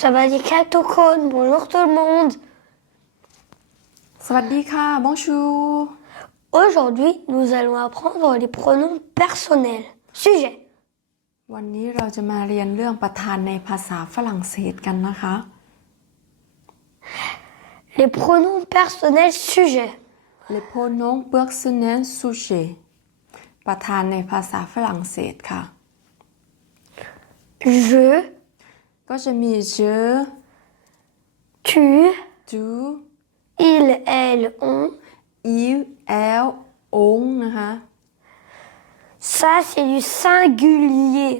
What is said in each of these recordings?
Sawadika Tokon, bonjour tout le monde. สวัสดีค่ะบองชู Aujourd'hui, nous allons apprendre les pronoms personnels. Sujet. วันนี้เราจะมาเรียนเรื่องประธานในภาษาฝรั่งเศสกันนะคะ Les pronoms personnels sujet. Les pronoms personnels sujets ประธานในภาษาฝรั่งเศสค่ะ Je, ก็จะมี je tu, tu il, elle, on. il elle on นะคะ Ça, c'est du singulier.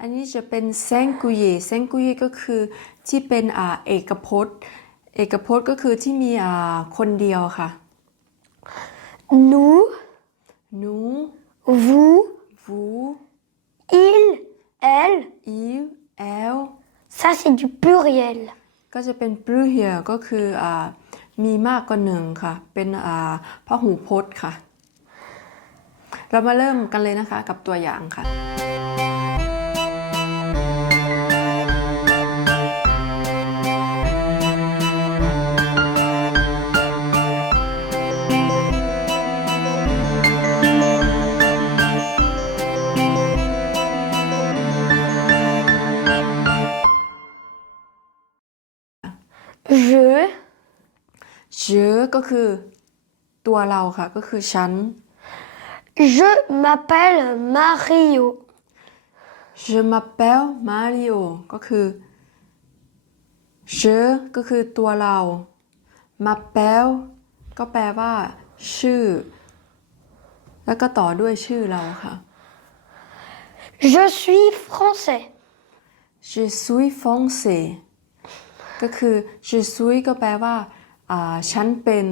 อันนี้จะเป็น singulier singulier ก็คือที่เป็นอ่าเอกพจน์ เอกพจน์ก็คือที่มีอ่าคนเดียวค่ะ Nous, nous vous, vous il, elle. il elle Ça, c'est du pluriel. ก็จะเป็น plural ก็คืออ่ามีมากกว่าหนึ่งค่ะ เป็นอ่าพหูพจน์ค่ะ เรามาเริ่มกันเลยนะคะกับตัวอย่างค่ะ ก็คือตัวเราค่ะก็คือฉัน je m'appelle Mario. je m'appelle Mario ก็คือ je ก็คือตัวเรา m'appelle ก็แปลว่า ชื่อ แล้วก็ต่อด้วยชื่อเราค่ะ Je suis français. je suis français ก็คือ je suis ก็แปลว่าอ่า ฉันเป็น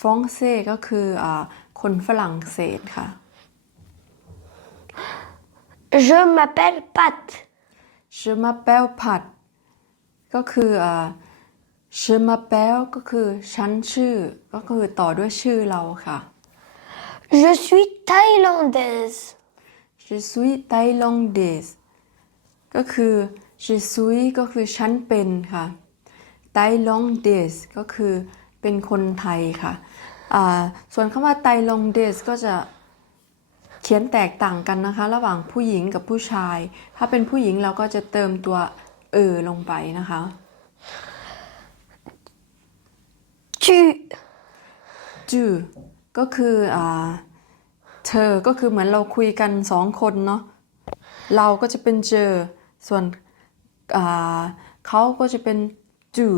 français ก็คืออ่าคนฝรั่งเศสค่ะ Je m'appelle Pat. je m'appelle Pat ก็คืออ่า je m'appelle ก็คือฉันชื่อ ก็คือต่อด้วยชื่อเราค่ะ Je suis thaïlandaise. je suis thaïlandaise ก็คือ je suis ก็คือฉันเป็นค่ะ thaïlandaise ก็คือเป็นคนไทยค่ะอ่าส่วนคำว่า thaïlandaise ก็จะเขียนแตกต่างกันนะคะ ระหว่างผู้หญิงกับผู้ชาย ถ้าเป็นผู้หญิงเราก็จะเติมตัวเออลงไปนะคะ Tu, จือก็คืออ่าเธอก็คือเหมือนเราคุยกันสองคนเนาะเราก็จะเป็นเจอ ส่วนอ่าเขาก็จะเป็น จู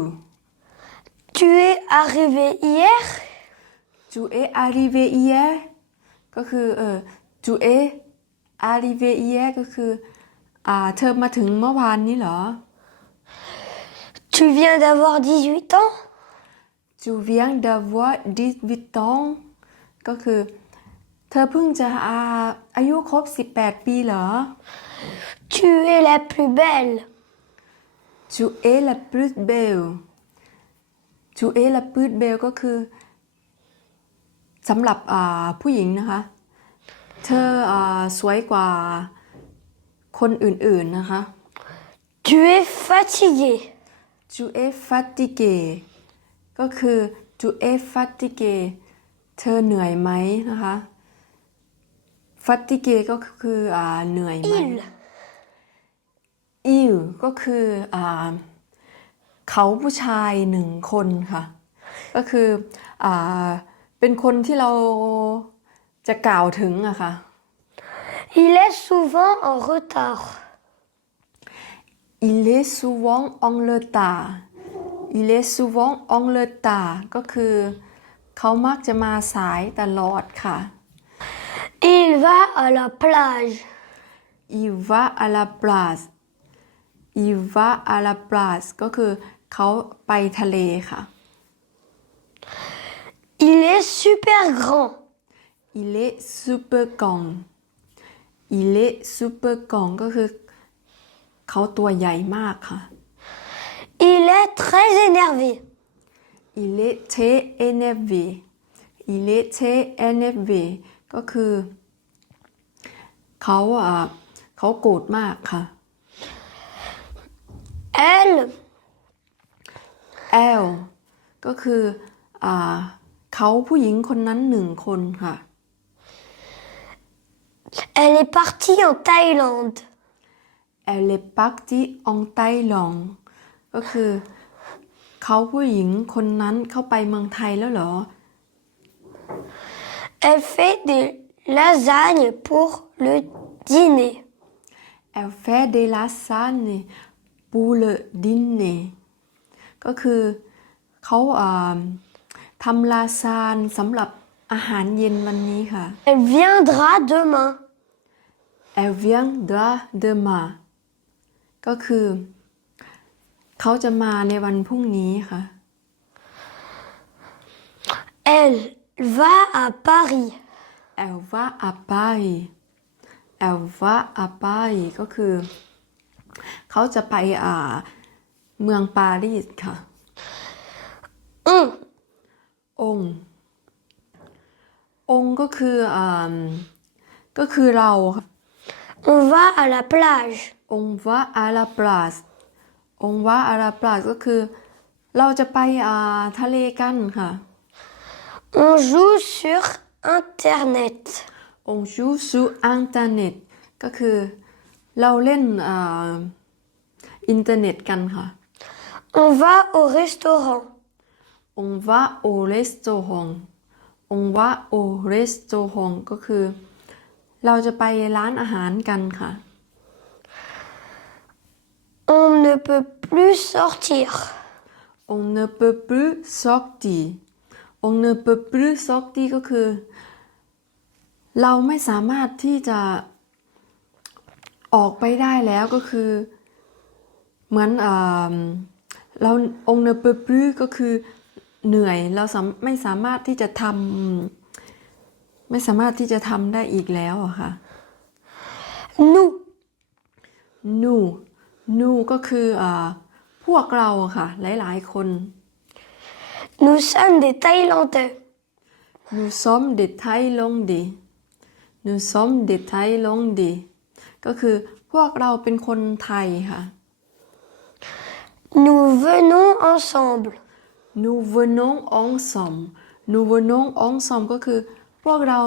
tu es arrivé hier จูเออาริเวเอียก็คือเออจูเออาริเวเอียก็คืออ่าเธอมาถึงเมื่อวานนี้เหรอ Tu viens d'avoir 18 ans จูเวียงดาวดิวิตองก็คือ เธอเพิ่งจะอาอายุครบ 18 ปีเหรอ Tu es la plus belle. Tu es la plus belle Tu es la plus belle ก็คือสำหรับอ่าผู้หญิงนะคะ เธออ่าสวยกว่าคนอื่นๆนะคะ Tu es fatigué. Tu es fatigué ก็คือ Tu es fatigué เธอเหนื่อยไหมนะคะ fatigué ก็คืออ่าเหนื่อยไหม Il. il ก็คืออ่าเขาผู้ชายหนึ่งคนค่ะ ก็คืออ่าเป็นคนที่เราจะกล่าวถึงอะค่ะ Il est souvent en retard. il est souvent en retard il est souvent en retard ก็คือเขามักจะมาสายตลอดค่ะ Il va à la plage. il va à la plage il va à la plage ก็คือเขาไปทะเลค่ะ Il est super grand. il est super grand il est super grand ก็คือเขาตัวใหญ่มากค่ะ Il est très énervé. il est très énervé il est très énervé ก็คือเขาอะเขาโกรธมากค่ะ Elle, elle ก็คืออ่าเขาผู้หญิงคนนั้นหนึ่งคนค่ะ Elle est partie en Thaïlande. Elle est partie en Thaïlande ก็คือเขาผู้หญิงคนนั้นเข้าไปเมืองไทยแล้วเหรอ Elle fait des lasagnes pour le dîner. Elle fait des lasagnes pour le dîner ก็คือเขาอ่าทำลาซานสำหรับอาหารเย็นวันนี้ค่ะ Elle viendra demain. Elle viendra demain ก็คือ เขาจะมาในวันพรุ่งนี้ค่ะ Elle va à Paris. Elle va à Paris Elle va à Paris ก็คือ เขาจะไปอ่าเมืองปารีสค่ะ On องค์ องค์ก็คืออ่าก็คือเราค่ะ On va à la plage. องค์ว่าอาราปลาสองค์ว่าอาราปลาสก็คือ เราจะไปอ่าทะเลกันค่ะ On joue sur Internet. on joue sur internet ก็คือ เราเล่นอ่าอินเทอร์เน็ตกันค่ะ On va au restaurant. on va au restaurant on va au restaurant ก็คือ เราจะไปร้านอาหารกันค่ะ On ne peut plus sortir. on ne peut plus sortir on ne peut plus sortir ก็คือ เราไม่สามารถที่จะ ออกไปได้แล้วก็คือเหมือนอ่าเรา on ne peut plus ก็คือเหนื่อยเราสามไม่สามารถที่จะทำไม่สามารถที่จะทำได้อีกแล้วอะค่ะ Nous, nous nous ก็คืออ่าพวกเราอะค่ะ หลายๆคน nous sommes des Thaïlandais. Nous sommes des Thaïlandais Nous sommes des Thaïlandais ก็คือพวกเราเป็นคนไทยค่ะ Nous venons ensemble. Nous venons ensemble Nous venons ensemble ก็คือพวกเรา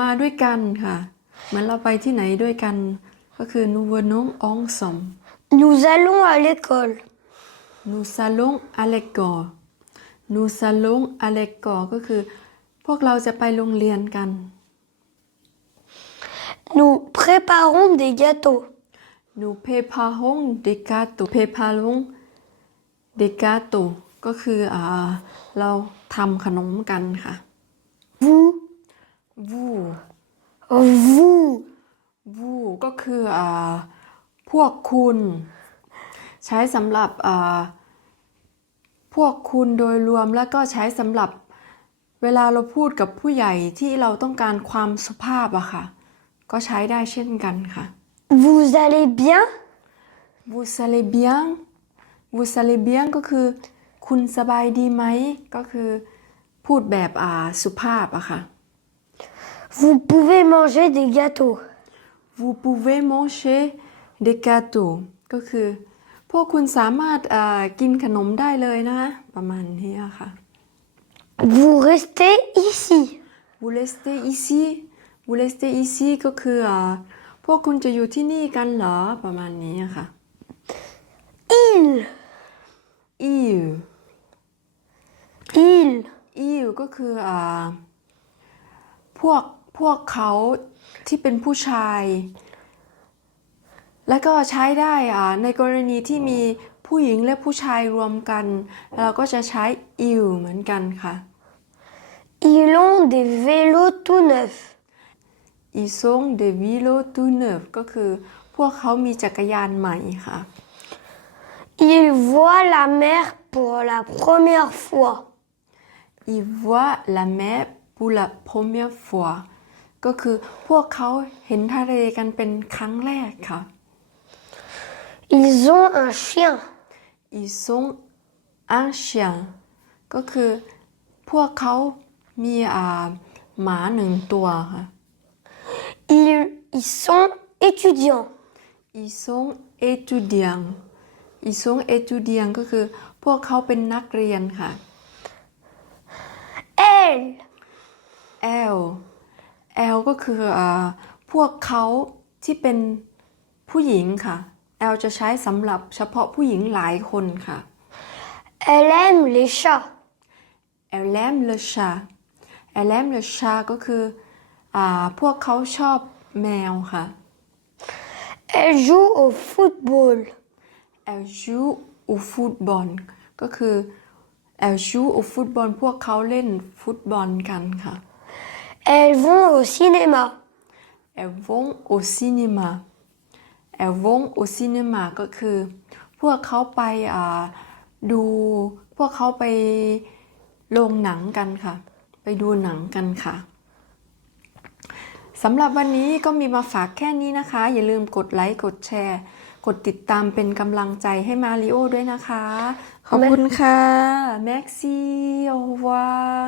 มาด้วยกันค่ะ เหมือนเราไปที่ไหนด้วยกัน ก็คือ Nous venons ensemble Nous allons à l'école. Nous allons à l'école Nous allons à l'école ก็คือ พวกเราจะไปโรงเรียนกัน Nous préparons des gâteaux. Nous préparons des gâteaux préparons des gâteaux ก็คืออ่าเราทำขนมกันค่ะ Vous, vous vous, vous ก็คืออ่าพวกคุณ ใช้สำหรับอ่าพวกคุณโดยรวมแล้วก็ใช้สำหรับเวลาเราพูดกับผู้ใหญ่ที่เราต้องการความสุภาพอะค่ะ ก็ใช้ได้เช่นกันค่ะ vous allez bien vous allez bien vous allez bien ก็คือ คุณสบายดีไหม ก็คือ พูดแบบอ่าสุภาพอะค่ะ Vous pouvez manger des gâteaux. vous pouvez manger des gâteaux ก็คือ พวกคุณสามารถอ่ากินขนมได้เลยนะคะประมาณนี้อะค่ะ Vous restez ici. vous restez ici vous restez ici ก็คืออ่าพวกคุณจะอยู่ที่นี่กันเหรอ ประมาณนี้อะค่ะ Il, il il, il ก็คืออ่าพวกพวกเขาที่เป็นผู้ชาย แล้วก็ใช้ได้อ่าในกรณีที่มีผู้หญิงและผู้ชายรวมกัน เราก็จะใช้ il เหมือนกันค่ะ ils ont des vélos tout neufs. Ils sont des vélos tout neufs ก็คือพวกเขามีจักรยานใหม่ค่ะ Ils voient la mer pour la première fois. ils voient la mer pour la première fois ก็คือพวกเขาเห็นทะเลกันเป็นครั้งแรกค่ะ Ils ont un chien. ils sont un chien ก็คือพวกเขามีอ่าหมาหนึ่งตัวค่ะ Ils, ils sont étudiants. ils sont étudiants ils sont étudiants ก็คือพวกเขาเป็นนักเรียนค่ะ Elle. L L ก็คืออ่าพวกเขาที่เป็นผู้หญิงค่ะ L จะใช้สำหรับเฉพาะผู้หญิงหลายคนค่ะ Elle aime les chats. Elle aime le chat Elle aime le chat ก็คืออ่าพวกเขาชอบ แมวค่ะ Elle joue au football. Elle joue au football ก็คือ Elle joue au football พวกเขาเล่นฟุตบอลกันค่ะ Elles vont au cinéma. Elles vont au cinéma Elles vont au cinéma ก็คือ พวกเขาไปอ่าดู พวกเขาไปโรงหนังกันค่ะ ไปดูหนังกันค่ะ สำหรับวันนี้ก็มีมาฝากแค่นี้นะคะ อย่าลืมกดไลค์กดแชร์ กดติดตามเป็นกำลังใจให้มาริโอด้วยนะคะ ขอบคุณค่ะแม็กซี่ au revoir